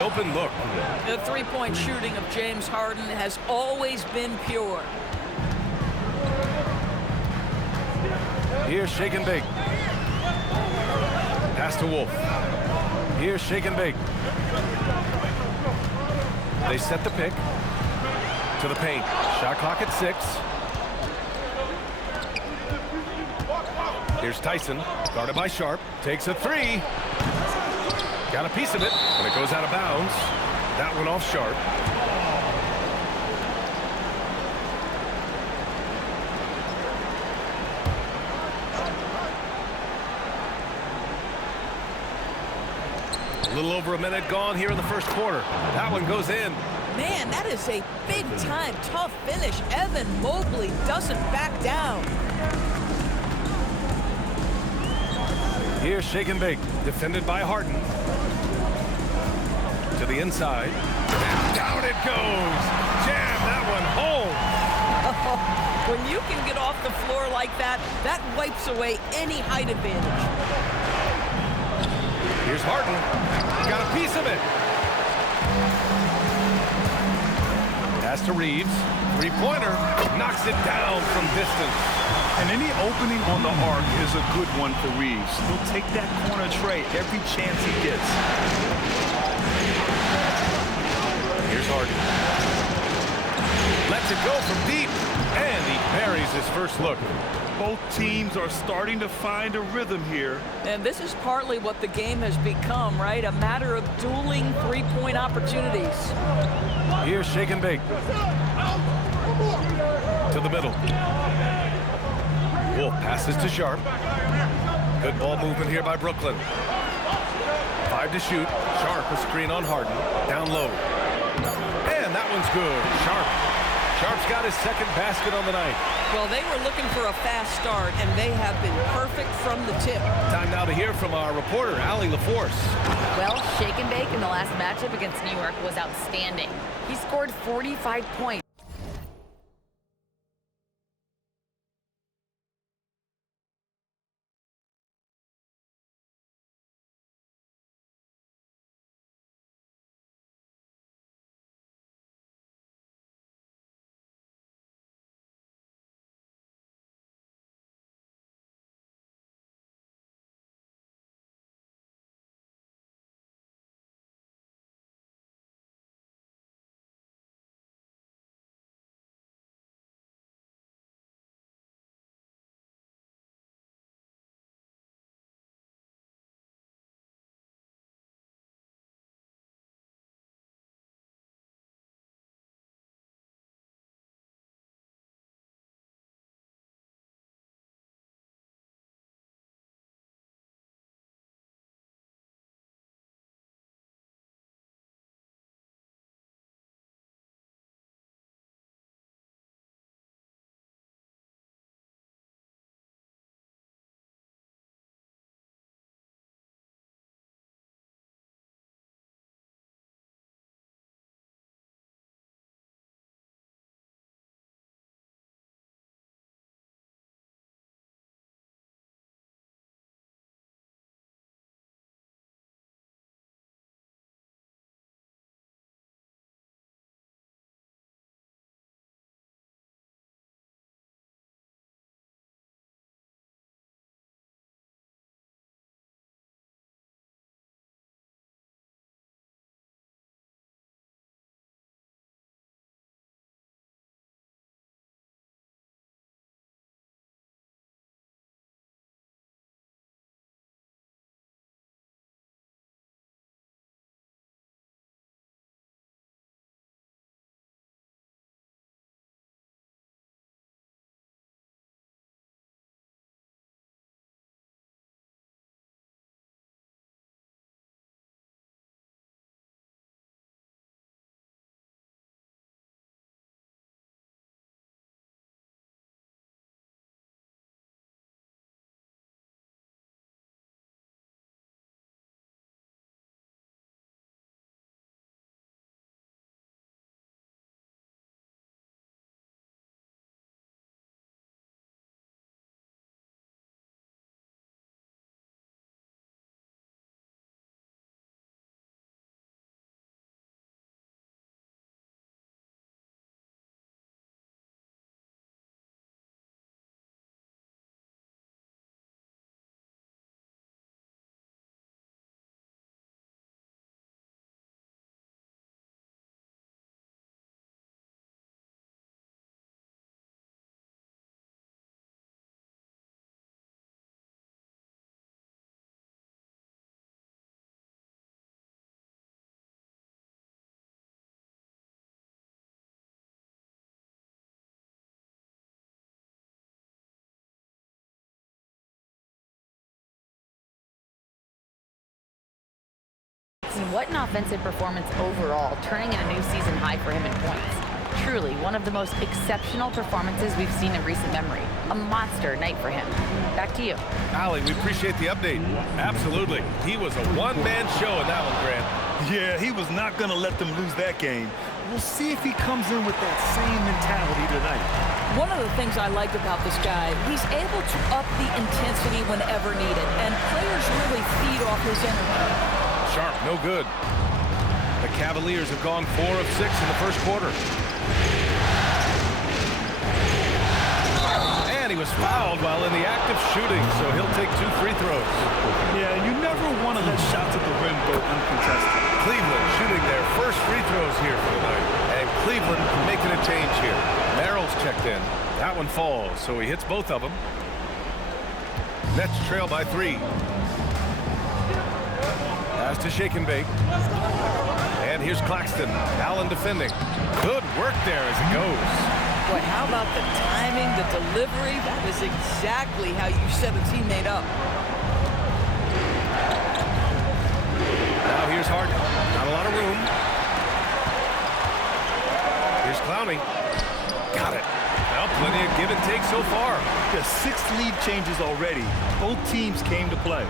Open look. The three-point shooting of James Harden has always been pure. Here's shake and bake. Pass to Wolf. Here's shake and bake. They set the pick. To the paint. Shot clock at 6. Here's Tyson. Guarded by Sharp. Takes a 3. Got a piece of it, and it goes out of bounds. That one off Sharp. A little over a minute gone here in the first quarter. That one goes in. Man, that is a big-time, tough finish. Evan Mobley doesn't back down. Here's shake and bake. Defended by Harden. To the inside. And down it goes. Jam that one home. When you can get off the floor like that, that wipes away any height advantage. Here's Harden. Got a piece of it. Pass to Reeves. Three-pointer. Knocks it down from distance. And any opening on the arc is a good one for Reeves. He'll take that corner tray every chance he gets. Here's Harden. Lets it go from deep. And he buries his first look. Both teams are starting to find a rhythm here. And this is partly what the game has become, right? A matter of dueling three-point opportunities. Here's shake and bake. To the middle. Wolf passes to Sharp. Good ball movement here by Brooklyn. 5 to shoot. Sharp a screen on Harden. Down low. And that one's good. Sharp's got his second basket on the night. Well, they were looking for a fast start, and they have been perfect from the tip. Time now to hear from our reporter, Allie LaForce. Well, shake and bake in the last matchup against New York was outstanding. He scored 45 points. And what an offensive performance overall, turning in a new season high for him in points. Truly, one of the most exceptional performances we've seen in recent memory. A monster night for him. Back to you. Allie, we appreciate the update. Absolutely. He was a one-man show in that one, Grant. Yeah, he was not going to let them lose that game. We'll see if he comes in with that same mentality tonight. One of the things I like about this guy, he's able to up the intensity whenever needed, and players really feed off his energy. Sharp, no good. The Cavaliers have gone 4 of 6 in the first quarter. And he was fouled while in the act of shooting, so he'll take 2 free throws. Yeah, you never want to let shots at the rim go uncontested. Cleveland shooting their first free throws here for the night. And Cleveland making a change here. Merrill's checked in. That one falls, so he hits both of them. Nets trail by 3. Pass to Shake and Bake. And here's Claxton. Allen defending. Good work there as it goes. Boy, how about the timing, the delivery? That is exactly how you set a teammate up. Now here's Harden. Not a lot of room. Here's Clowney. Got it. Well, plenty of give and take so far. There's 6 lead changes already. Both teams came to play.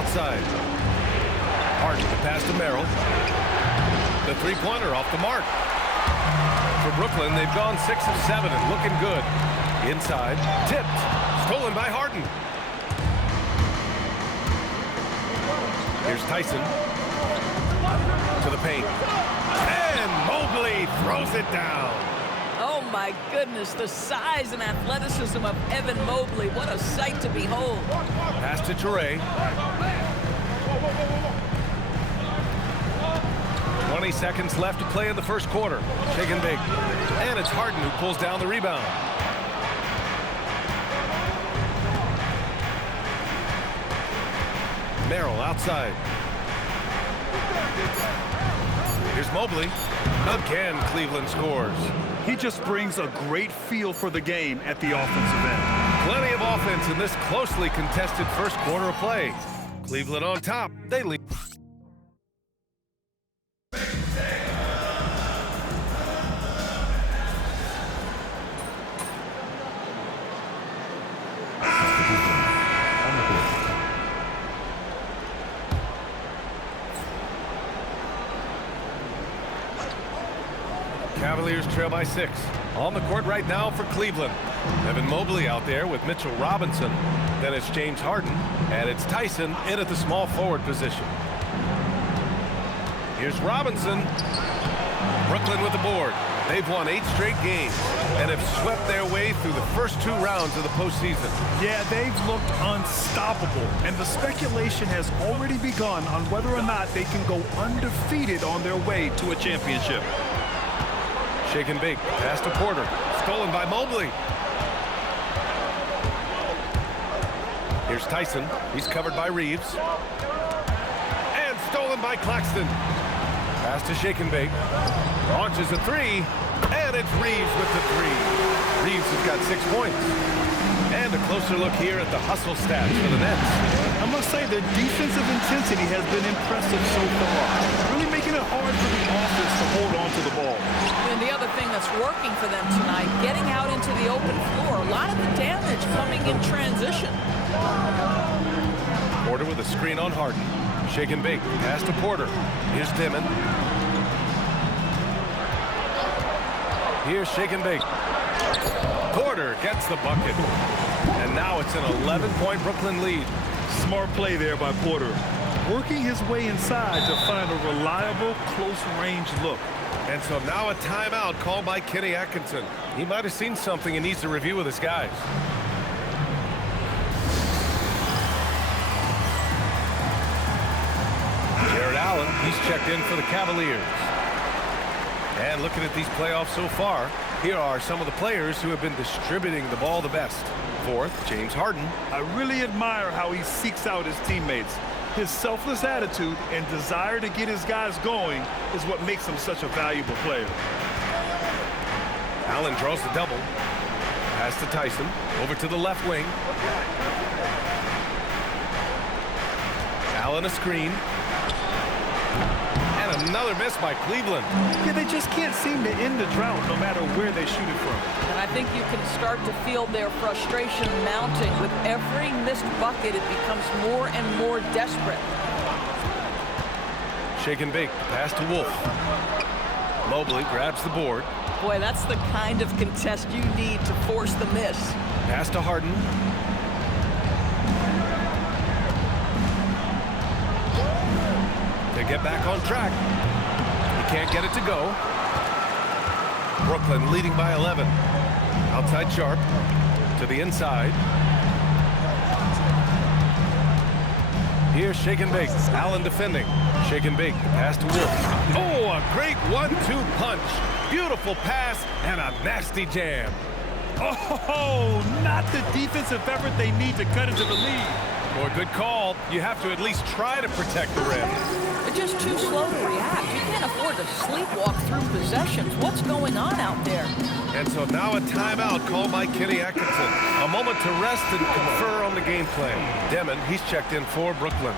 Outside. Harden, the pass to Merrill. The three-pointer off the mark. For Brooklyn, they've gone 6 of 7 and looking good. Inside, tipped, stolen by Harden. Here's Tyson. To the paint. And Mobley throws it down. Oh, my goodness, the size and athleticism of Evan Mobley. What a sight to behold. Pass to Toure. 20 seconds left to play in the first quarter. Shake and bake. And it's Harden who pulls down the rebound. Merrill outside. Here's Mobley. Again, Cleveland scores. He just brings a great feel for the game at the offensive end. Plenty of offense in this closely contested first quarter of play. Cleveland on top. They lead. Cavaliers trail by 6. On the court right now for Cleveland. Evan Mobley out there with Mitchell Robinson. Then it's James Harden, and it's Tyson in at the small forward position. Here's Robinson. Brooklyn with the board. They've won 8 straight games and have swept their way through the first 2 rounds of the postseason. Yeah, they've looked unstoppable, and the speculation has already begun on whether or not they can go undefeated on their way to a championship. Shake and bake. Pass to Porter. Stolen by Mobley. Here's Tyson. He's covered by Reeves. And stolen by Claxton. Pass to Shake and bake. Launches a 3. And it's Reeves with the 3. Reeves has got 6 points. And a closer look here at the hustle stats for the Nets. I must say their defensive intensity has been impressive so far. Really making it hard for the offense to hold on to the ball. And the other thing that's working for them tonight, getting out into the open floor. A lot of the damage coming in transition. Porter with a screen on Harden. Shake and bake. Pass to Porter. Here's Dimon. Here's Shake and bake. Porter gets the bucket. And now it's an 11-point Brooklyn lead. Smart play there by Porter. Working his way inside to find a reliable, close-range look. And so now a timeout called by Kenny Atkinson. He might have seen something and needs to review with his guys. Jared Allen, he's checked in for the Cavaliers. And looking at these playoffs so far, here are some of the players who have been distributing the ball the best. 4th, James Harden. I really admire how he seeks out his teammates. His selfless attitude and desire to get his guys going is what makes him such a valuable player. Allen draws the double. Pass to Tyson. Over to the left wing. Allen a screen. And another miss by Cleveland. Yeah, they just can't seem to end the drought no matter where they shoot it from. And I think you can start to feel their frustration mounting. With every missed bucket, it becomes more and more desperate. Shake and bake. Pass to Wolf. Mobley grabs the board. Boy, that's the kind of contest you need to force the miss. Pass to Harden. They get back on track. He can't get it to go. Brooklyn leading by 11. Outside Sharp. To the inside. Here's Shake and bake. Allen defending. Shake and bake. Pass to Wolf. Oh, a great 1-2 punch. Beautiful pass and a nasty jam. Oh, not the defensive effort they need to cut into the lead. Boy, good call. You have to at least try to protect the rim. They're just too slow to react. You can't afford to sleepwalk through possessions. What's going on out there? And so now a timeout called by Kenny Atkinson. A moment to rest and confer on the game plan. Demon, he's checked in for Brooklyn.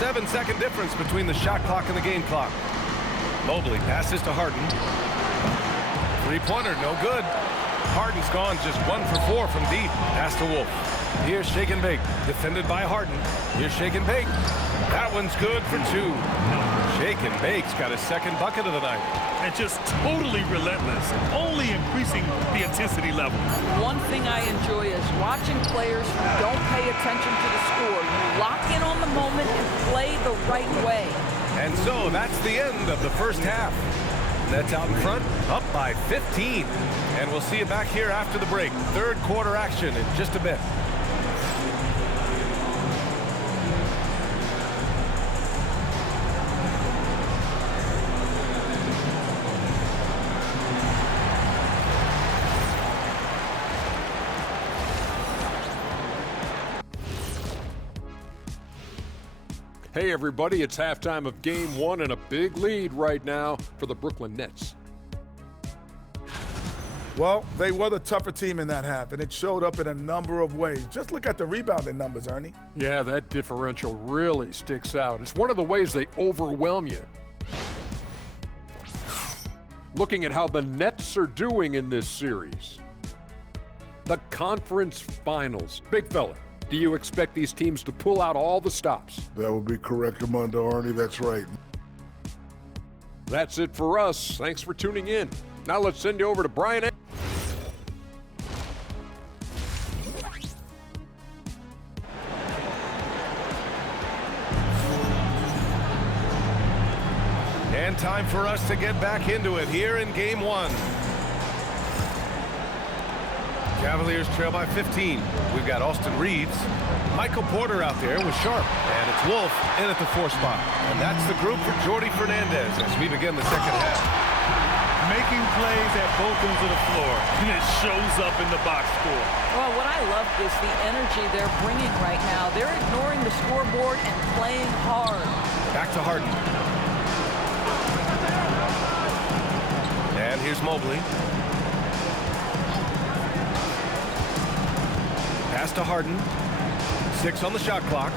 Seven-second difference between the shot clock and the game clock. Mobley passes to Harden. Three-pointer, no good. Harden's gone just 1 for 4 from deep. Pass to Wolf. Here's Shake and bake. Defended by Harden. Here's Shake and bake. That one's good for 2. Shake and bake's got his second bucket of the night. And just totally relentless, only increasing the intensity level. One thing I enjoy is watching players who don't pay attention to the score. You lock in on the moment and play the right way. And so that's the end of the first half. Nets out in front, up by 15. And we'll see you back here after the break. Third quarter action in just a bit. Hey everybody, it's halftime of game 1 and a big lead right now for the Brooklyn Nets. Well, they were the tougher team in that half, and it showed up in a number of ways. Just look at the rebounding numbers, Ernie. Yeah, that differential really sticks out. It's one of the ways they overwhelm you. Looking at how the Nets are doing in this series. The conference finals. Big fella, do you expect these teams to pull out all the stops? That would be correct, Armando, Ernie. That's right. That's it for us. Thanks for tuning in. Now let's send you over to Brian. And time for us to get back into it here in game one. Cavaliers trail by 15. We've got Austin Reeves, Michael Porter out there with Sharp, and it's Wolf in at the 4 spot. And that's the group for Jordi Fernandez as we begin the second half. Making plays at both ends of the floor, and it shows up in the box score. Well, what I love is the energy they're bringing right now. They're ignoring the scoreboard and playing hard. Back to Harden. And here's Mobley. Pass to Harden. 6 on the shot clock.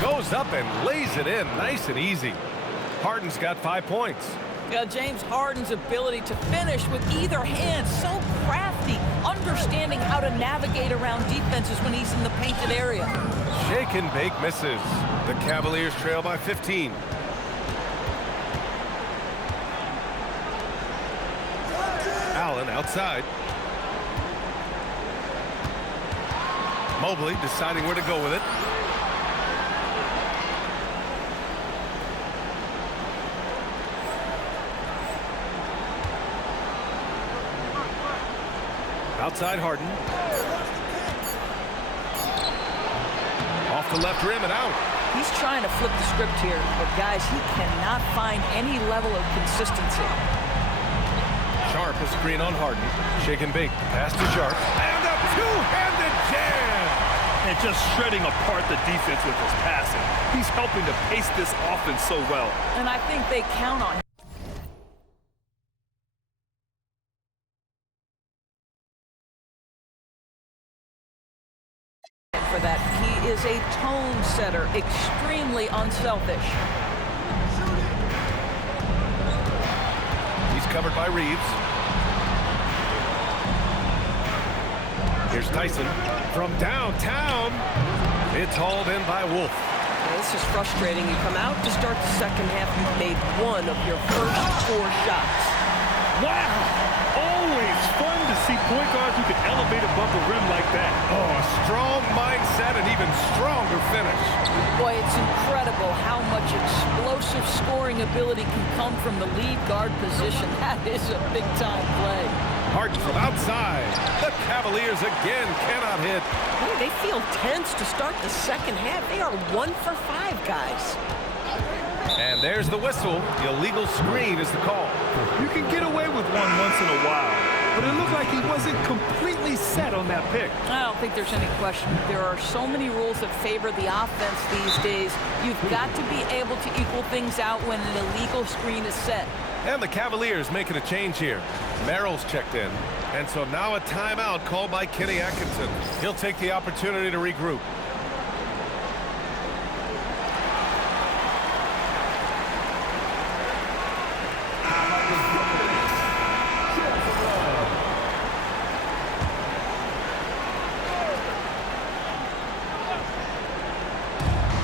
Goes up and lays it in nice and easy. Harden's got 5 points. James Harden's ability to finish with either hand, so crafty, understanding how to navigate around defenses when he's in the painted area. Shake and bake misses. The Cavaliers trail by 15. Allen outside. Mobley deciding where to go with it. Outside Harden. Off the left rim and out. He's trying to flip the script here, but guys, he cannot find any level of consistency. Sharp a screen on Harden. Shake and bake. Pass to Sharp. And a two-handed jam! And just shredding apart the defense with his passing. He's helping to pace this offense so well. And I think they count on him for that. He is a tone setter, extremely unselfish. He's covered by Reeves. Here's Tyson from downtown. It's hauled in by Wolf. Well, this is frustrating. You come out to start the second half, you've made 1 of your first 4 shots. Wow! Always fun to see point guards who can elevate above the rim like that. Oh, a strong mindset and even stronger finish. Boy, it's incredible how much explosive scoring ability can come from the lead guard position. That is a big-time play. Harden from outside. The Cavaliers again cannot hit. Boy, they feel tense to start the second half. They are 1 for 5, guys. And there's the whistle. The illegal screen is the call. You can get away with one once in a while, but it looked like he wasn't completely set on that pick. I don't think there's any question. There are so many rules that favor the offense these days. You've got to be able to equal things out when an illegal screen is set. And the Cavaliers making a change here. Merrill's checked in. And so now a timeout called by Kenny Atkinson. He'll take the opportunity to regroup.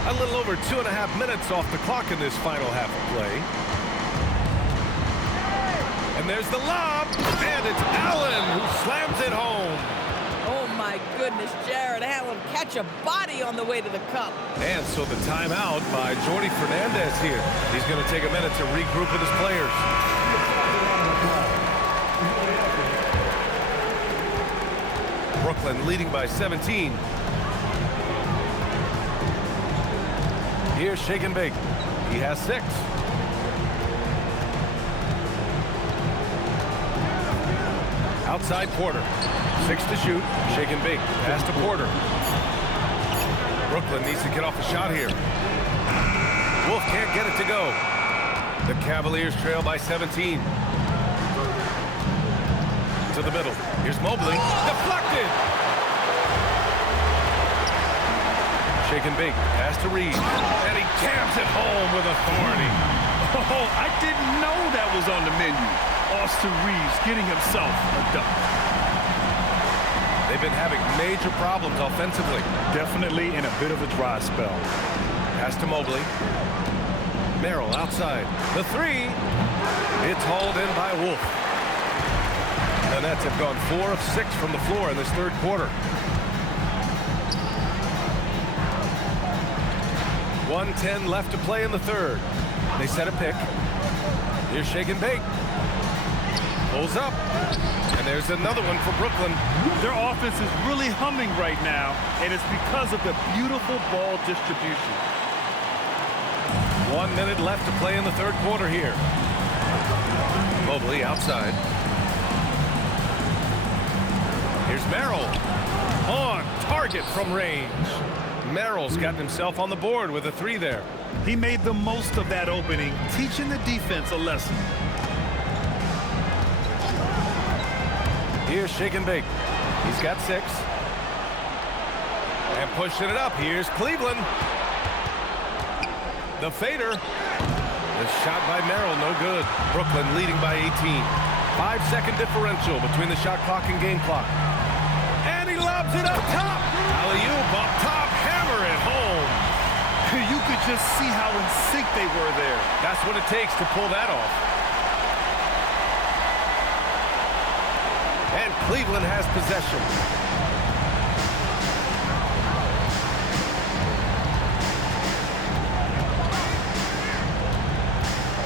A little over 2.5 minutes off the clock in this final half of play. And there's the lob, and it's Allen who slams it home. Oh, my goodness, Jared Allen catch a body on the way to the cup. And so the timeout by Jordi Fernandez here. He's going to take a minute to regroup with his players. Brooklyn leading by 17. Here's Shake and Bake. He has 6. Outside Porter. 6 to shoot. Shake and Bake. Pass to Porter. Brooklyn needs to get off the shot here. Wolf can't get it to go. The Cavaliers trail by 17. To the middle. Here's Mobley. Deflected! Shake and bake. Pass to Reeves. And he jams it home with authority. Oh, I didn't know that was on the menu. Austin Reeves getting himself a dunk. They've been having major problems offensively. Definitely in a bit of a dry spell. Pass to Mobley. Merrill outside. The three. It's hauled in by Wolf. The Nets have gone 4 of 6 from the floor in this third quarter. 1:10 left to play in the third. They set a pick. Here's Shake and Bake. Pulls up. And there's another one for Brooklyn. Their offense is really humming right now, and it's because of the beautiful ball distribution. 1 minute left to play in the third quarter here. Mobley outside. Here's Merrill. On target from range. Merrill's gotten himself on the board with a three there. He made the most of that opening, teaching the defense a lesson. Here's Shake and Bake. He's got 6. And pushing it up. Here's Cleveland. The fader. The shot by Merrill, no good. Brooklyn leading by 18. 5-second differential between the shot clock and game clock. And he lobs it up top. Alley-oop up top. Hammer it home. You could just see how in sync they were there. That's what it takes to pull that off. And Cleveland has possession.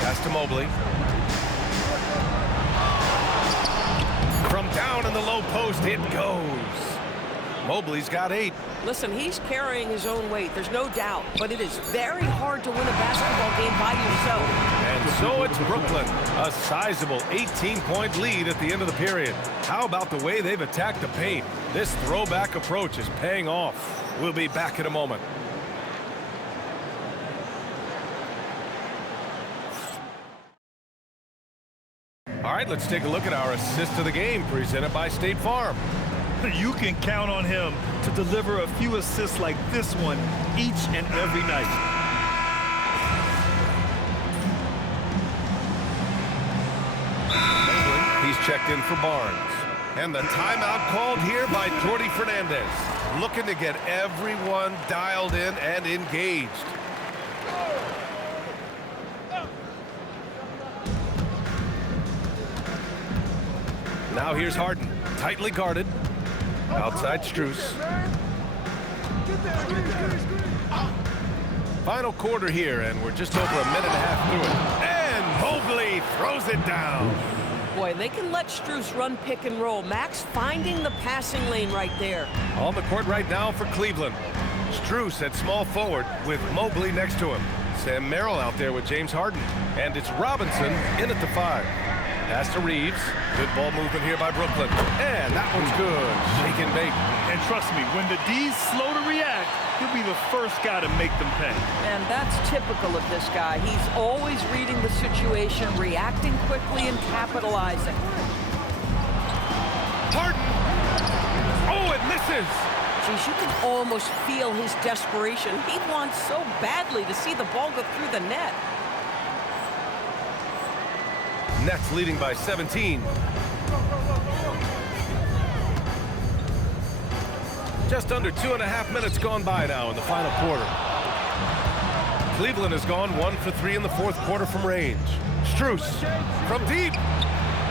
Pass to Mobley. From down in the low post, it goes. Mobley's got 8. Listen, he's carrying his own weight. There's no doubt. But it is very hard to win a basketball game by yourself. And so it's Brooklyn. A sizable 18-point lead at the end of the period. How about the way they've attacked the paint? This throwback approach is paying off. We'll be back in a moment. All right, let's take a look at our assist of the game presented by State Farm. You can count on him to deliver a few assists like this one each and every night. He's checked in for Barnes. And the timeout called here by Jordi Fernandez. Looking to get everyone dialed in and engaged. Now here's Harden. Tightly guarded. Outside Strus. Final quarter here, and we're just over a minute and a half through it. And Mobley throws it down. Boy, they can let Strus run pick and roll. Max finding the passing lane right there. On the court right now for Cleveland. Strus at small forward with Mobley next to him. Sam Merrill out there with James Harden. And it's Robinson in at the 5. Pass to Reeves. Good ball movement here by Brooklyn. And that one's good. Shake and bake. And trust me, when the D's slow to react, he'll be the first guy to make them pay. And that's typical of this guy. He's always reading the situation, reacting quickly, and capitalizing. Harden. Oh, it misses. Geez, you can almost feel his desperation. He wants so badly to see the ball go through the net. Nets leading by 17. Just under 2.5 minutes gone by now in the final quarter. Cleveland has gone 1 for 3 in the fourth quarter from range. Strus from deep.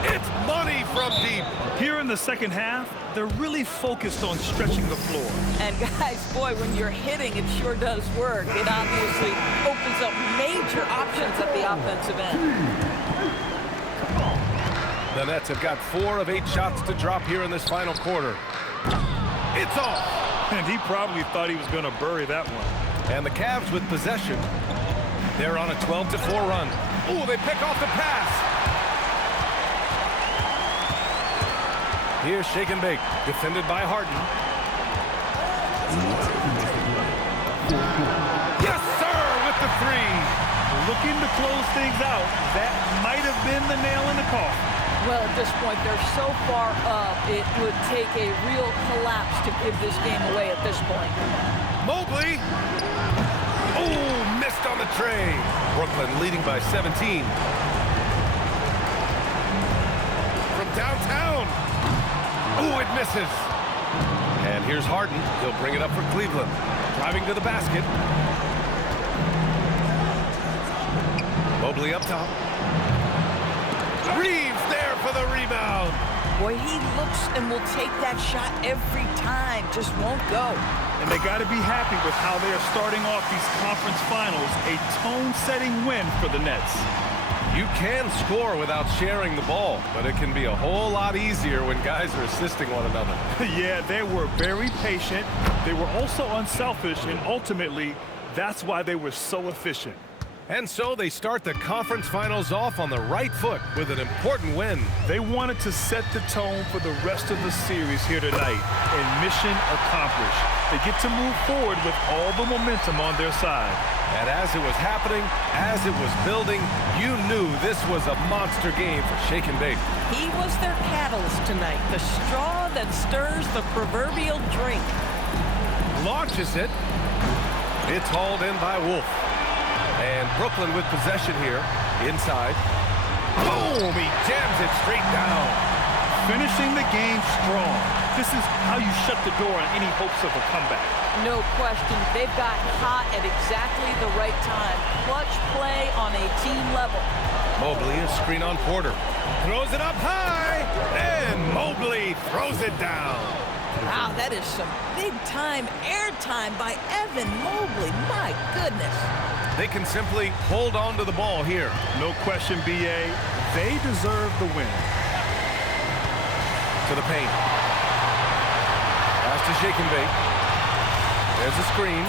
It's money from deep. Here in the second half, they're really focused on stretching the floor. And guys, boy, when you're hitting, it sure does work. It obviously opens up major options at the offensive end. The Nets have got 4 of 8 shots to drop here in this final quarter. It's off. And he probably thought he was going to bury that one. And the Cavs with possession. They're on a 12-4 run. Ooh, they pick off the pass. Here's Shake and Bake, defended by Harden. Yes, sir, with the 3. looking to close things out. That might have been the nail in the coffin. Well, at this point, they're so far up, it would take a real collapse to give this game away at this point. Mobley. Oh, missed on the tray. Brooklyn leading by 17. From downtown. Oh, it misses. And here's Harden. He'll bring it up for Cleveland. Driving to the basket. Mobley up top. Reeves there for the rebound. Boy, he looks and will take that shot every time. Just won't go. And they got to be happy with how they are starting off these conference finals. A tone-setting win for the Nets. You can score without sharing the ball, but it can be a whole lot easier when guys are assisting one another. Yeah, they were very patient. They were also unselfish, and ultimately, that's why they were so efficient. And so they start the conference finals off on the right foot with an important win. They wanted to set the tone for the rest of the series here tonight, and mission accomplished. They get to move forward with all the momentum on their side. And as it was happening, as it was building, you knew this was a monster game for Shake and Bake. He was their catalyst tonight, the straw that stirs the proverbial drink. Launches it. It's hauled in by Wolf. And Brooklyn with possession here, inside. Boom! He jams it straight down. Finishing the game strong. This is how you shut the door on any hopes of a comeback. No question, they've gotten hot at exactly the right time. Clutch play on a team level. Mobley, a screen on Porter. Throws it up high, and Mobley throws it down. Wow, that is some big-time airtime by Evan Mobley. My goodness. They can simply hold on to the ball here. No question, B.A. They deserve the win. To the paint. Pass to Shake and Bake. There's a screen.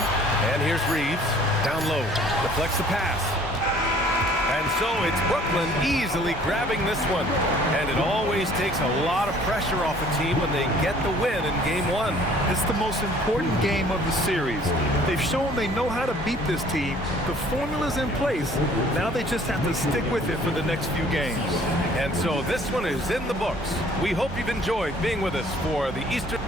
And here's Reeves. Down low. Deflects the pass. And so it's Brooklyn easily grabbing this one. And it always takes a lot of pressure off a team when they get the win in game one. It's the most important game of the series. They've shown they know how to beat this team. The formula's in place. Now they just have to stick with it for the next few games. And so this one is in the books. We hope you've enjoyed being with us for the Eastern...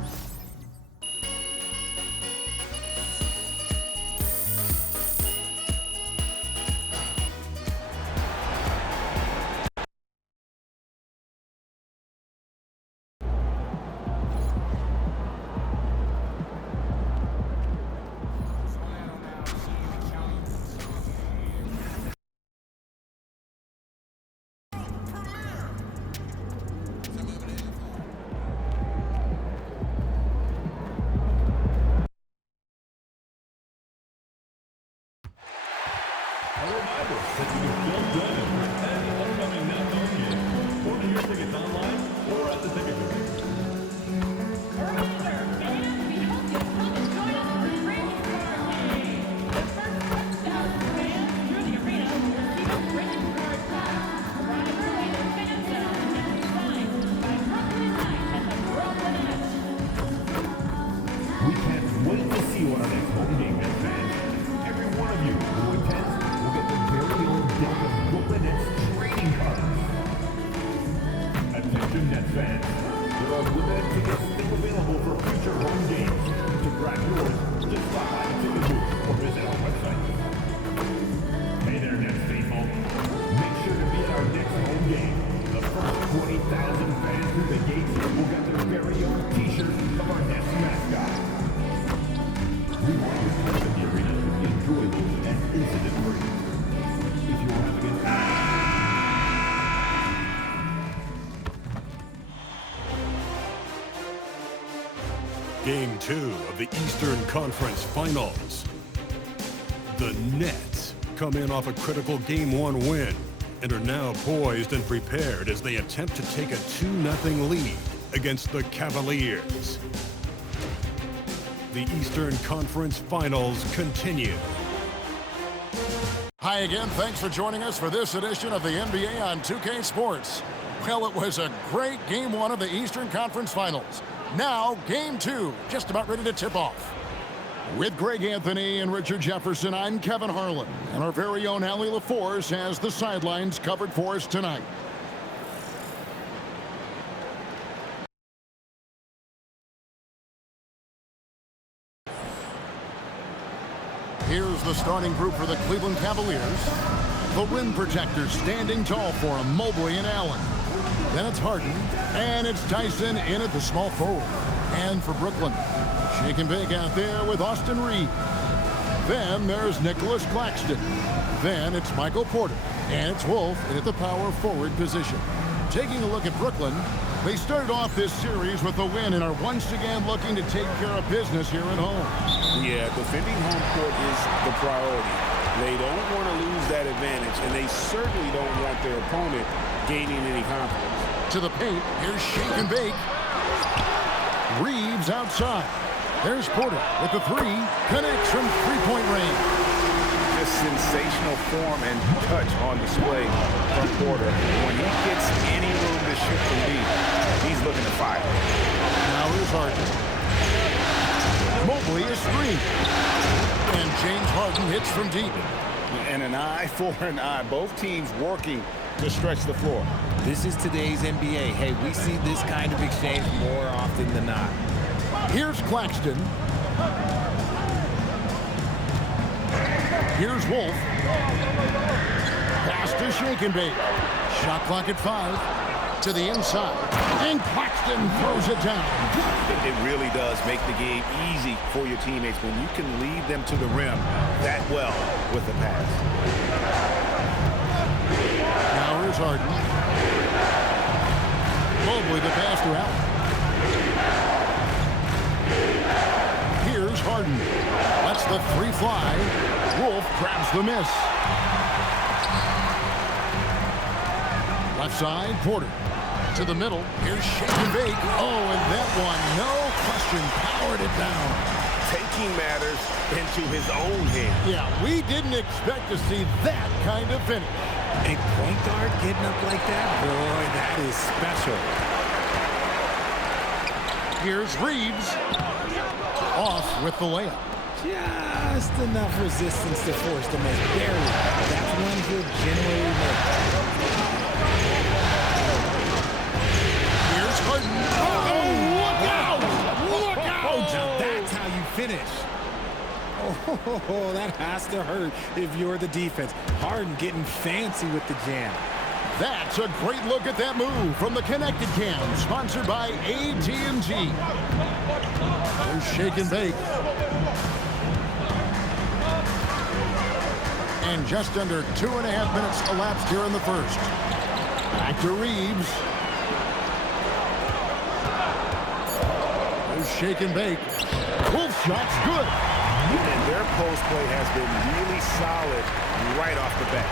Game 2 of the Eastern Conference Finals. The Nets come in off a critical Game 1 win and are now poised and prepared as they attempt to take a 2-0 lead against the Cavaliers. The Eastern Conference Finals continue. Hi again. Thanks for joining us for this edition of the NBA on 2K Sports. Well, it was a great Game 1 of the Eastern Conference Finals. Now, Game 2, just about ready to tip off. With Greg Anthony and Richard Jefferson, I'm Kevin Harlan. And our very own Allie LaForce has the sidelines covered for us tonight. Here's the starting group for the Cleveland Cavaliers. The rim protectors standing tall for them, Mobley and Allen. Then it's Harden, and it's Tyson in at the small forward. And for Brooklyn, shake and bake out there with Austin Reed. Then there's Nicholas Claxton. Then it's Michael Porter, and it's Wolf in at the power forward position. Taking a look at Brooklyn, they started off this series with a win and are once again looking to take care of business here at home. Yeah, defending home court is the priority. They don't want to lose that advantage, and they certainly don't want their opponent gaining any confidence. To the paint, here's shake and bake. Reeves outside. There's Porter with the three. Connects from three-point range. Just sensational form and touch on display from Porter. When he gets any room to shoot the lead, he's looking to fire. Now here's Harden. Mobley is screened. And James Harden hits from deep. And an eye for an eye. Both teams working to stretch the floor. This is today's NBA. Hey, we see this kind of exchange more often than not. Here's Claxton. Here's Wolf. Pass to shake and bake. Shot clock at 5. To the inside. And Claxton throws it down. It really does make the game easy for your teammates when you can lead them to the rim that well with the pass. Now here's Harden. Mobley the pass to Allen. Here's Harden. Lets the three fly. Wolf grabs the miss. Left side, Porter. To the middle. Here's shake and bake. Oh, and that one, no question, powered it down. Taking matters into his own hands. Yeah, we didn't expect to see that kind of finish. A point guard getting up like that? Boy, that is special. Here's Reeves. Off with the layup. Just enough resistance to force the miss. Barely. That's one he'll generally make. Here's Harden. Oh, look out! Look out! Now that's how you finish. Oh, that has to hurt if you're the defense. Harden getting fancy with the jam. That's a great look at that move from the Connected Cam, sponsored by AT&T. There's shake and bake. And just under 2.5 minutes elapsed here in the first. Back to Reeves. There's shake and bake. Wolf shot's good. And their post play has been really solid right off the bat.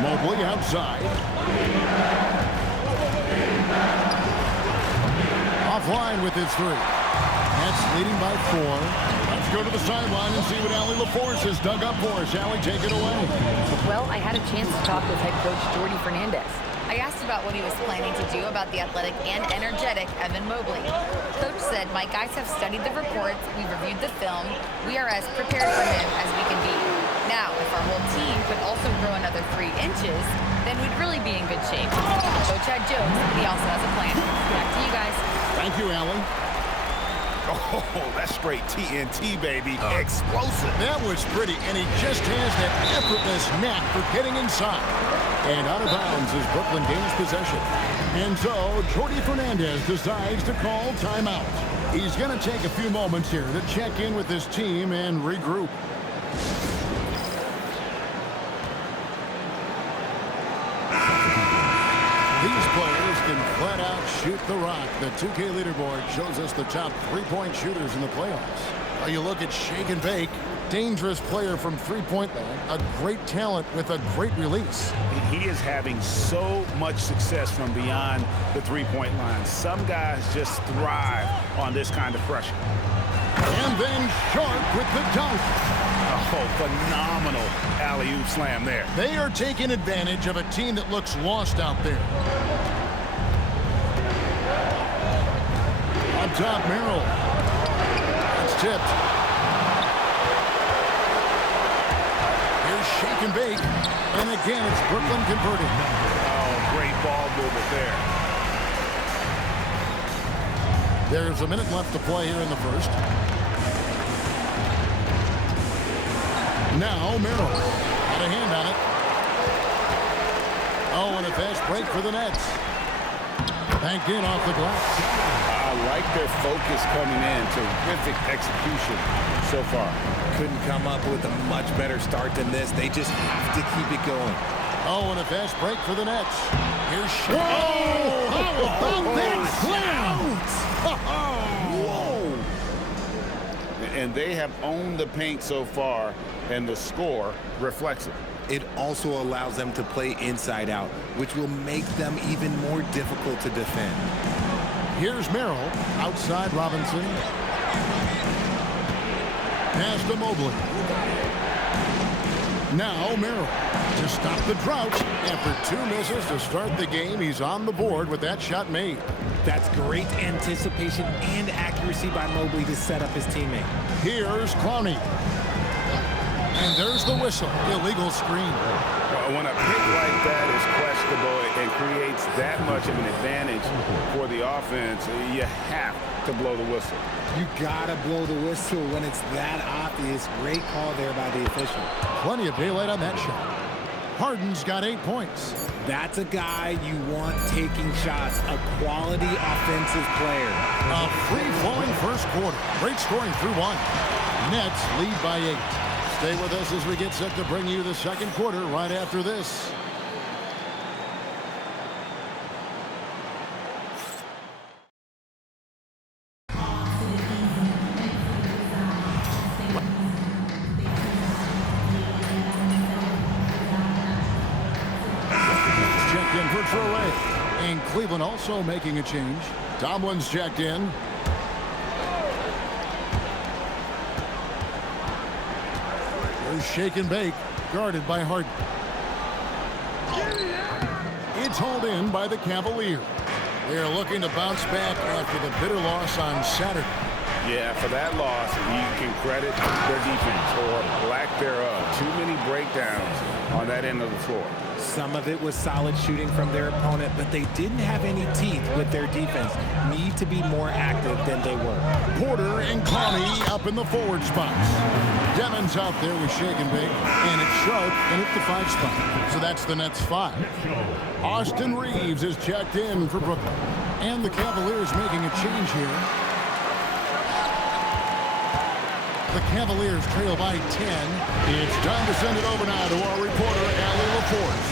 Mobley outside. Offline with his three. Nets leading by 4. Let's go to the sideline and see what Allie LaForce has dug up for us. Allie, take it away. Well, I had a chance to talk with head coach Jordi Fernandez. I asked about what he was planning to do about the athletic and energetic Evan Mobley. Coach said, "My guys have studied the reports, we've reviewed the film, we are as prepared for him as we can be. Now, if our whole team could also grow another 3 inches, then we'd really be in good shape." Coach had jokes, but he also has a plan. Back to you guys. Thank you, Allie. Oh, that's straight TNT, baby. Explosive. That was pretty, and he just has that effortless knack for getting inside. And out of bounds as Brooklyn gains possession. And so, Jordi Fernandez decides to call timeout. He's going to take a few moments here to check in with his team and regroup. These players can flat out shoot the rock. The 2K leaderboard shows us the top three-point shooters in the playoffs. You look at shake and bake. Dangerous player from three-point line. A great talent with a great release. He is having so much success from beyond the three-point line. Some guys just thrive on this kind of pressure. And then Sharp with the dunk. Oh, phenomenal alley-oop slam there. They are taking advantage of a team that looks lost out there. Up top, Merrill. tipped. Here's shake and bake. And again, it's Brooklyn converting. Oh, great ball movement there. There's a minute left to play here in the first. Now Merrill had a hand on it. Oh, and a fast break for the Nets. Banked in off the glass. I like their focus coming in. Terrific execution so far. Couldn't come up with a much better start than this. They just have to keep it going. Oh, and a fast break for the Nets. Here's Whoa! How about that slam? Whoa! And they have owned the paint so far, and the score reflects it. It also allows them to play inside out, which will make them even more difficult to defend. Here's Merrill. Outside Robinson. Pass to Mobley. Now Merrill to stop the drought. After 2 misses to start the game, he's on the board with that shot made. That's great anticipation and accuracy by Mobley to set up his teammate. Here's Clowney. And there's the whistle. Illegal screen. When a pick like that is questionable and creates that much of an advantage for the offense, you have to blow the whistle. You gotta blow the whistle when it's that obvious. Great call there by the official. Plenty of daylight on that shot. Harden's got 8 points. That's a guy you want taking shots. A quality offensive player. A free-flowing first quarter. Great scoring through 1. Nets lead by 8. Stay with us as we get set to bring you the second quarter right after this. Checked in for Traore. And Cleveland also making a change. Tomlin's checked in. Shake and bake, guarded by Harden. It's hauled in by the Cavaliers. They're looking to bounce back after the bitter loss on Saturday. Yeah, for that loss, you can credit their defense or lack thereof. Too many breakdowns on that end of the floor. Some of it was solid shooting from their opponent, but they didn't have any teeth with their defense. Need to be more active than they were. Porter and Clowney up in the forward spots. Demon's out there with shake and bake, and it's Sharp in at the 5 spot. So that's the Nets 5. Austin Reeves is checked in for Brooklyn. And the Cavaliers making a change here. The Cavaliers trail by 10. It's time to send it over now to our reporter, Allie LaForce.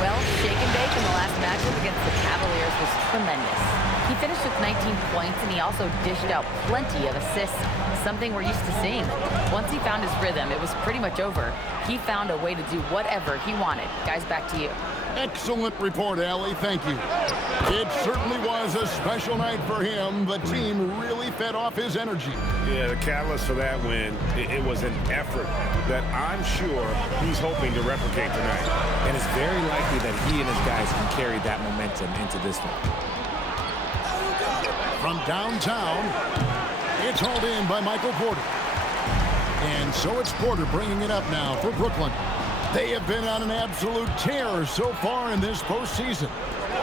Well, shake and bake in the last matchup against the Cavaliers was tremendous. He finished with 19 points, and he also dished out plenty of assists, something we're used to seeing. Once he found his rhythm, it was pretty much over. He found a way to do whatever he wanted. Guys, back to you. Excellent report, Allie. Thank you. It certainly was a special night for him. The team really fed off his energy. Yeah, the catalyst for that win, it was an effort that I'm sure he's hoping to replicate tonight. And it's very likely that he and his guys can carry that momentum into this one. From downtown, it's hauled in by Michael Porter. And so it's Porter bringing it up now for Brooklyn. They have been on an absolute tear so far in this postseason,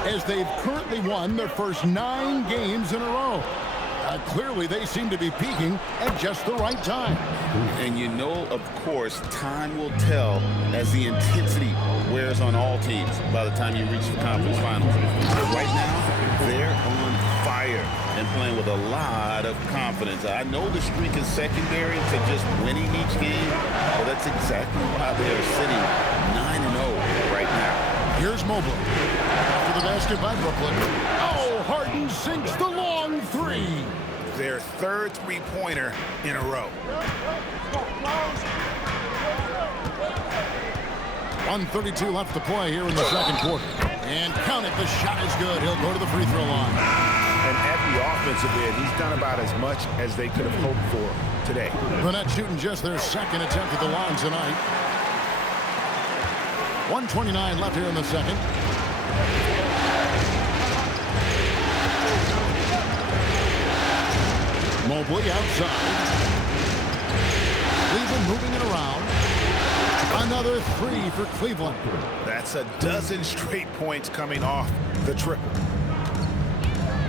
as they've currently won their first 9 games in a row. Clearly, they seem to be peaking at just the right time. And you know, of course, time will tell as the intensity wears on all teams by the time you reach the conference finals. But right now, they're on fire and playing with a lot of confidence. I know the streak is secondary to just winning each game, but that's exactly why they are sitting 9-0 right now. Here's Mobley. After the basket by Brooklyn. Oh, Harden sinks the long 3. Their third three-pointer in a row. 1:32 left to play here in the second quarter. And count it, the shot is good. He'll go to the free throw line. And at the offensive end, he's done about as much as they could have hoped for today. The Nets shooting just their second attempt at the line tonight. 1:29 left here in the second. Mobley outside. Cleveland moving it around. Another 3 for Cleveland. That's a dozen straight points coming off the triple.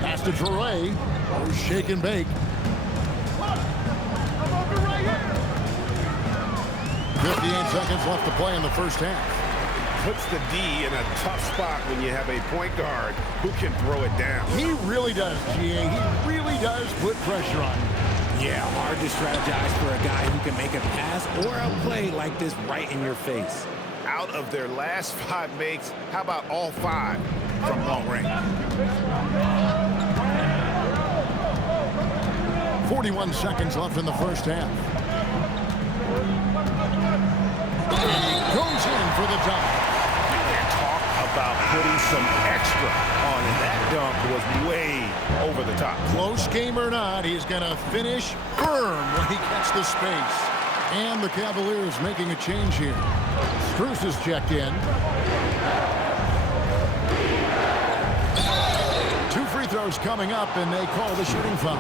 Pass to Toure. Oh, shake and bake. 58 seconds left to play in the first half. Puts the D in a tough spot when you have a point guard who can throw it down. He really does, GA. He really does put pressure on you. Yeah, hard to strategize for a guy who can make a pass or a play like this right in your face. Out of their last 5 makes, how about all 5 from long range? 41 seconds left in the first half. Goes in for the dunk. Talk about putting some extra on it. That dunk was way over the top. Close game or not, he's going to finish firm when he gets the space. And the Cavaliers making a change here. Strus is checked in. 2 free throws coming up, and they call the shooting foul.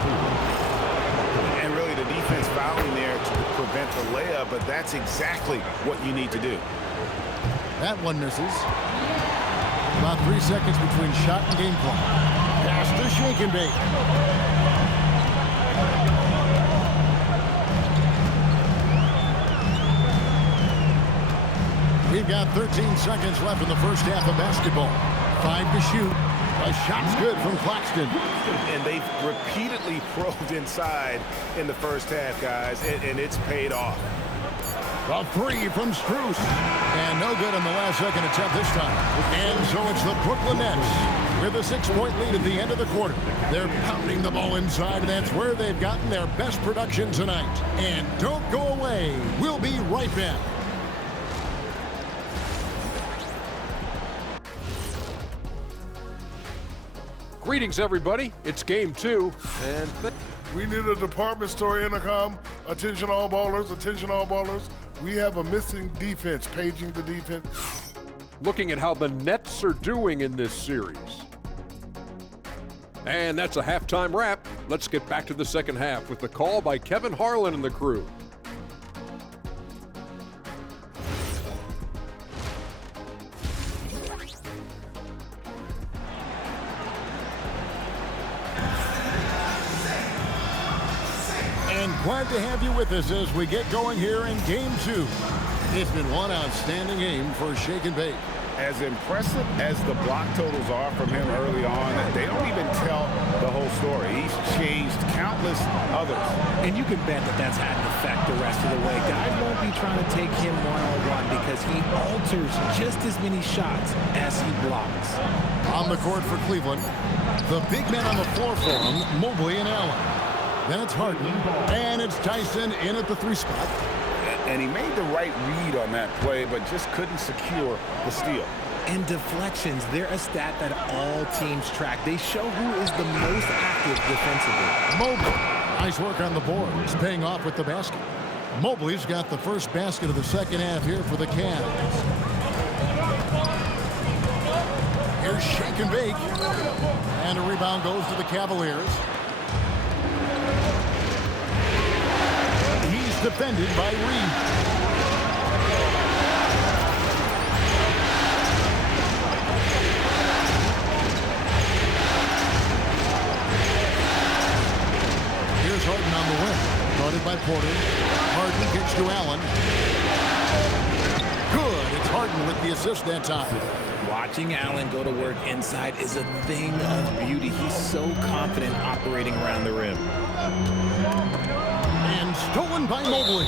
And really the defense fouling there to prevent the layup, but that's exactly what you need to do. That one misses. About 3 seconds between shot and game clock. Pass to shake and bake. We've got 13 seconds left in the first half of basketball. 5 to shoot. A shot's good from Claxton. And they've repeatedly probed inside in the first half, guys, and it's paid off. A 3 from Strus. And no good on the last second attempt this time. And so it's the Brooklyn Nets with a 6-point lead at the end of the quarter. They're pounding the ball inside, and that's where they've gotten their best production tonight. And don't go away. We'll be right back. Greetings, everybody. It's game 2, and we need a department store intercom. Attention all ballers, attention all ballers. We have a missing defense, paging the defense. looking at how the Nets are doing in this series. And that's a halftime wrap. Let's get back to the second half with the call by Kevin Harlan and the crew. And glad to have you with us as we get going here in Game 2. It's been one outstanding game for Shake and Bake. As impressive as the block totals are from him early on, they don't even tell the whole story. He's changed countless others. And you can bet that that's had an effect the rest of the way. Guys won't be trying to take him one-on-one because he alters just as many shots as he blocks. On the court for Cleveland, the big men on the floor for him, Mobley and Allen. Then it's Harden, and it's Tyson in at the 3 spot. And he made the right read on that play, but just couldn't secure the steal. And deflections, they're a stat that all teams track. They show who is the most active defensively. Mobley, nice work on the board. He's paying off with the basket. Mobley's got the first basket of the second half here for the Cavs. Here's Shake and Bake. And a rebound goes to the Cavaliers. Defended by Reed. Here's Harden on the wing. Guarded by Porter. Harden kicks to Allen. Good. It's Harden with the assist that time. Watching Allen go to work inside is a thing of beauty. He's so confident operating around the rim. And stolen by Mobley.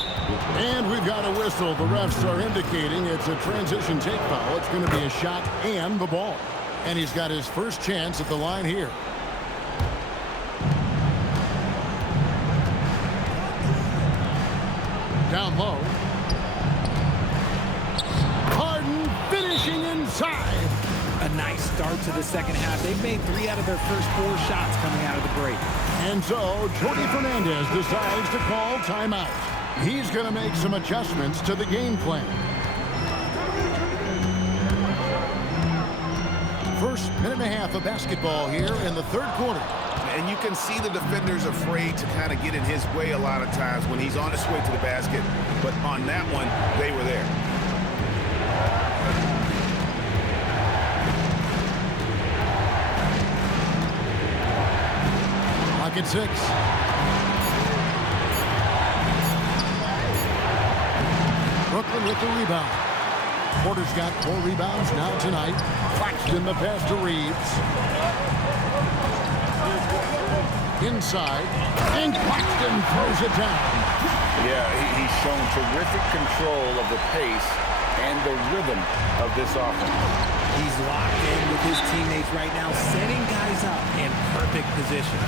And we've got a whistle. The refs are indicating it's a transition take foul. It's going to be a shot and the ball. And he's got his first chance at the line here. Down low. Harden finishing inside. A nice start to the second half. They've made 3 out of their first 4 shots coming out of the break. And so Jordy Fernandez decides to call timeout. He's going to make some adjustments to the game plan. First minute and a half of basketball here in the third quarter. And you can see the defenders afraid to kind of get in his way a lot of times when he's on his way to the basket. But on that one, they were there. At 6. Brooklyn with the rebound. Porter's got 4 rebounds now tonight. Claxton the pass to Reeves. Inside. And Claxton throws it down. Yeah, he's shown terrific control of the pace and the rhythm of this offense. He's locked in with his teammates right now, setting guys up in perfect position.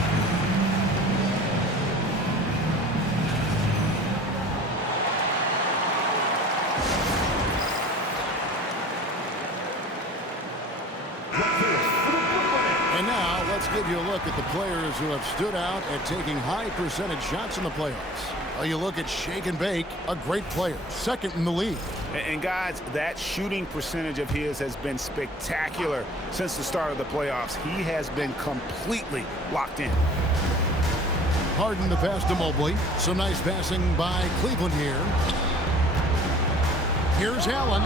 Give you a look at the players who have stood out at taking high percentage shots in the playoffs. Well, you look at Shake and Bake, a great player, second in the league. And guys, that shooting percentage of his has been spectacular since the start of the playoffs. He has been completely locked in. Harden the pass to Mobley. Some nice passing by Cleveland here. Here's Allen.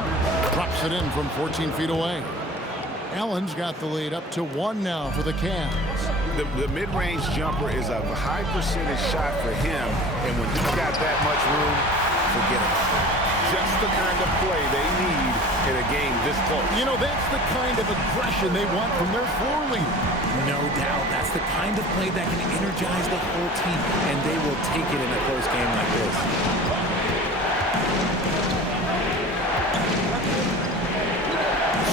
Drops it in from 14 feet away. Allen's got the lead up to 1 now for the Cavs. The mid-range jumper is a high percentage shot for him, and when he's got that much room, forget it. Just the kind of play they need in a game this close. You know, that's the kind of aggression they want from their floor leader. No doubt. That's the kind of play that can energize the whole team, and they will take it in a close game like this.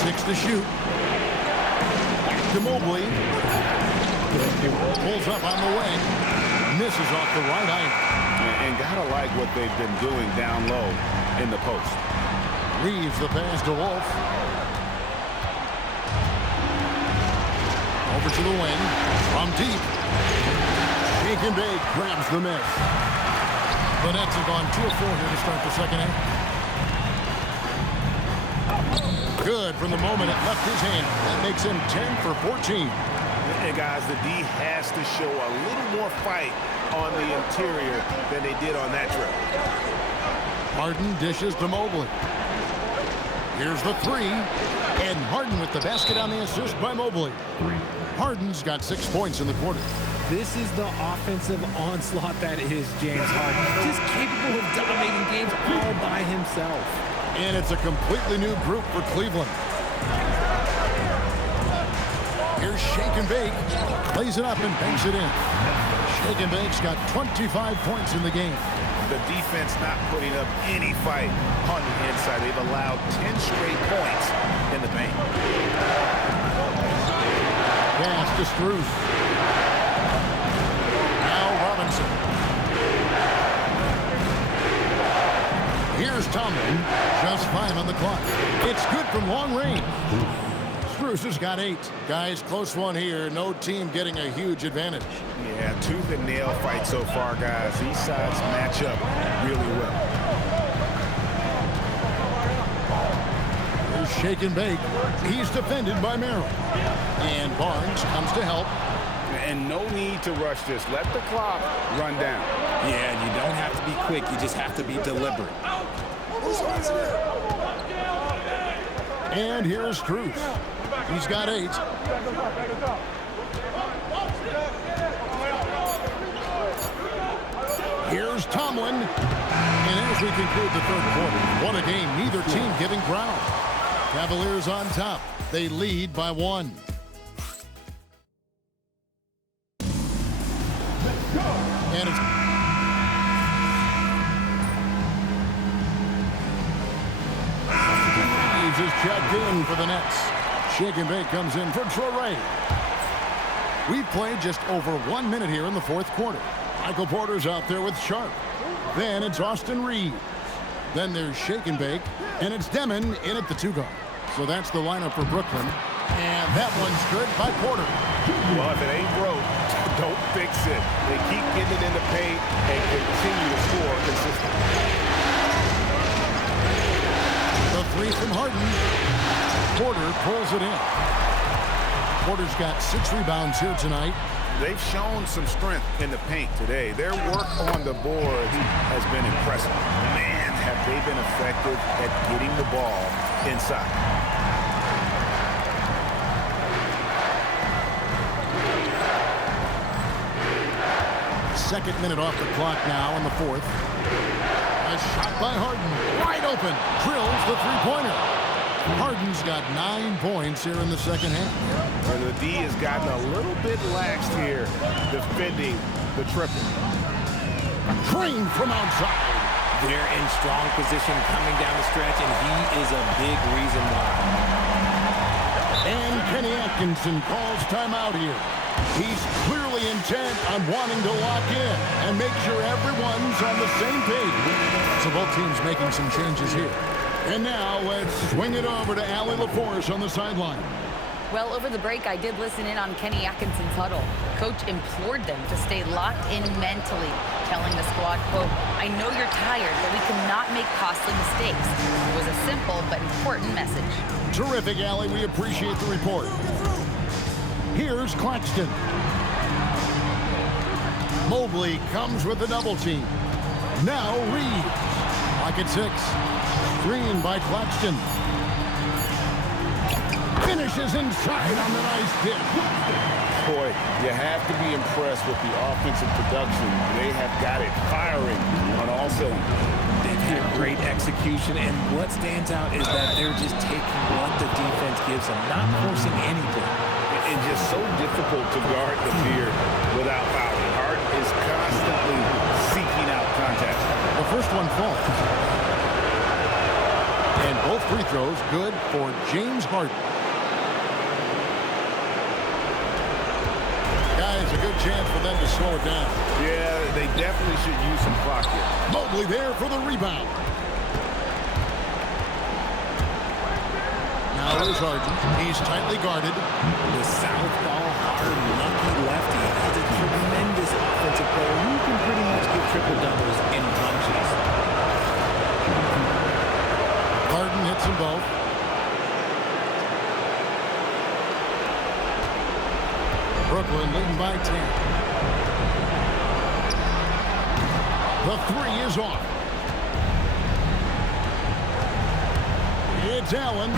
6 to shoot. To Mobley. Pulls up on the wing. Misses off the right eye. And gotta like what they've been doing down low in the post. Reeves the pass to Wolf. Over to the wing. From deep. Shake and Bake grabs the miss. The Nets have gone 2 of 4 here to start the second half. Good from the moment it left his hand. That makes him 10 for 14. And guys, the D has to show a little more fight on the interior than they did on that trip. Harden dishes to Mobley. Here's the 3. And Harden with the basket on the assist by Mobley. Harden's got 6 points in the quarter. This is the offensive onslaught that is James Harden. Just capable of dominating games all by himself. And it's a completely new group for Cleveland. Here's Shake and Bake. Plays it up and banks it in. Shake and Bake's got 25 points in the game. The defense not putting up any fight on the inside. They've allowed 10 straight points in the paint. Pass to Strus. Now Robinson. Here's Tomlin. Just 5 on the clock. It's good from long range. Strus has got 8. Guys, close one here. No team getting a huge advantage. Yeah, tooth and nail fight so far, guys. These sides match up really well. Here's Shake and Bake. He's defended by Merrill. And Barnes comes to help. And no need to rush this. Let the clock run down. Yeah, and you don't have to be quick. You just have to be deliberate. And here's Strus. He's got 8. Here's Tomlin. And as we conclude the third quarter, what a game. Neither team giving ground. Cavaliers on top. They lead by 1. And it's Reeves is checked in for the Nets. Shake and Bake comes in for Traore. We've played just over 1 minute here in the fourth quarter. Michael Porter's out there with Sharp. Then it's Austin Reeves. Then there's Shake and Bake. And it's Demon in at the 2 guard. So that's the lineup for Brooklyn. And that one's good by Porter. Well, if it ain't broke, don't fix it. They keep getting it in the paint and continue to score consistently. The 3 from Harden. Porter pulls it in. Porter's got 6 rebounds here tonight. They've shown some strength in the paint today. Their work on the boards has been impressive. Man, have they been effective at getting the ball inside. Second minute off the clock now in the fourth. A shot by Harden. Wide open. Drills the three-pointer. Harden's got 9 points here in the second half. And the D has gotten a little bit laxed here defending the triple. Green from outside. They're in strong position coming down the stretch, and he is a big reason why. And Kenny Atkinson calls timeout here. He's clearly intent on wanting to lock in and make sure everyone's on the same page. So both teams making some changes here. And now let's swing it over to Allie LaForce on the sideline. Well, over the break, I did listen in on Kenny Atkinson's huddle. Coach implored them to stay locked in mentally, telling the squad, quote, "I know you're tired, but we cannot make costly mistakes." It was a simple but important message. Terrific, Allie. We appreciate the report. Here's Claxton. Mobley comes with the double team. Now Reeves. Lock at 6. Screen by Claxton. Finishes inside on the nice hit. Boy, you have to be impressed with the offensive production. They have got it firing on all cylinders. They've had great execution, and what stands out is that they're just taking what the defense gives them, not forcing anything. And just so difficult to guard the beard without fouling. Harden is constantly seeking out contact. The first one falls. And both free throws good for James Harden. Guys, a good chance for them to slow it down. Yeah, they definitely should use some clock here. Mobley there for the rebound. Now there's Harden. He's tightly guarded. The southpaw hard, lucky lefty is a tremendous offensive player who can pretty much get triple-doubles in bunches. Harden hits them both. Brooklyn leading by 10. The three is off. It's Allen.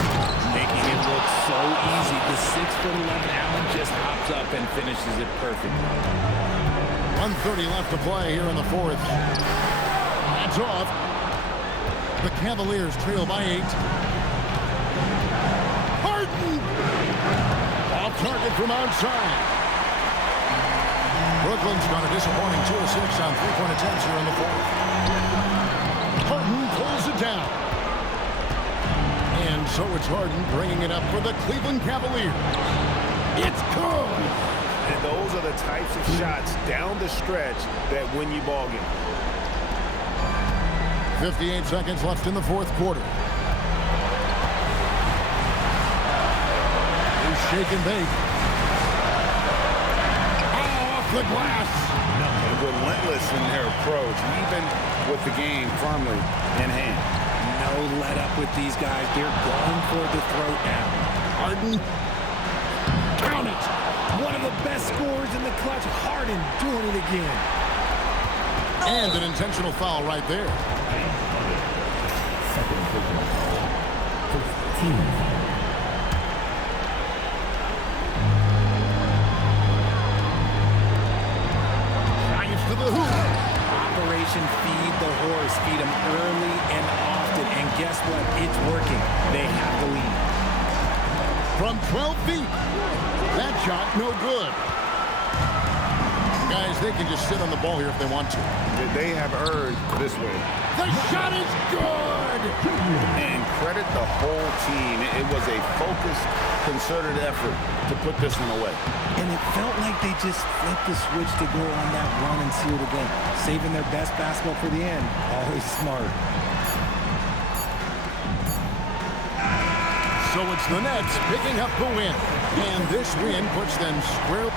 Making it look so easy. The 6'11" Allen just hops up and finishes it perfectly. 1:30 left to play here in the fourth. That's off. The Cavaliers trail by 8. Harden! Off target from outside. Brooklyn's got a disappointing 2 of 6 on three-point attempts here in the fourth. Harden pulls it down. And so it's Harden bringing it up for the Cleveland Cavaliers. It's good. And those are the types of shots down the stretch that win you ball games. 58 seconds left in the fourth quarter. He's shaking bait. Off the glass. Relentless in their approach, even with the game firmly in hand. No let up with these guys. They're going for the throat now. Harden. Count it. One of the best scorers in the clutch. Harden doing it again. And an intentional foul right there. Drives to the hoop. Operation Feed the Horse. Feed them early and often. And guess what? It's working. They have the lead. From 12 feet. That shot, no good. Guys, they can just sit on the ball here if they want to. They have earned this win. The shot is good! And credit the whole team. It was a focused, concerted effort to put this one away. And it felt like they just flipped the switch to go on that run and seal the game. Saving their best basketball for the end. Always smart. So it's the Nets picking up the win. And this win puts them square...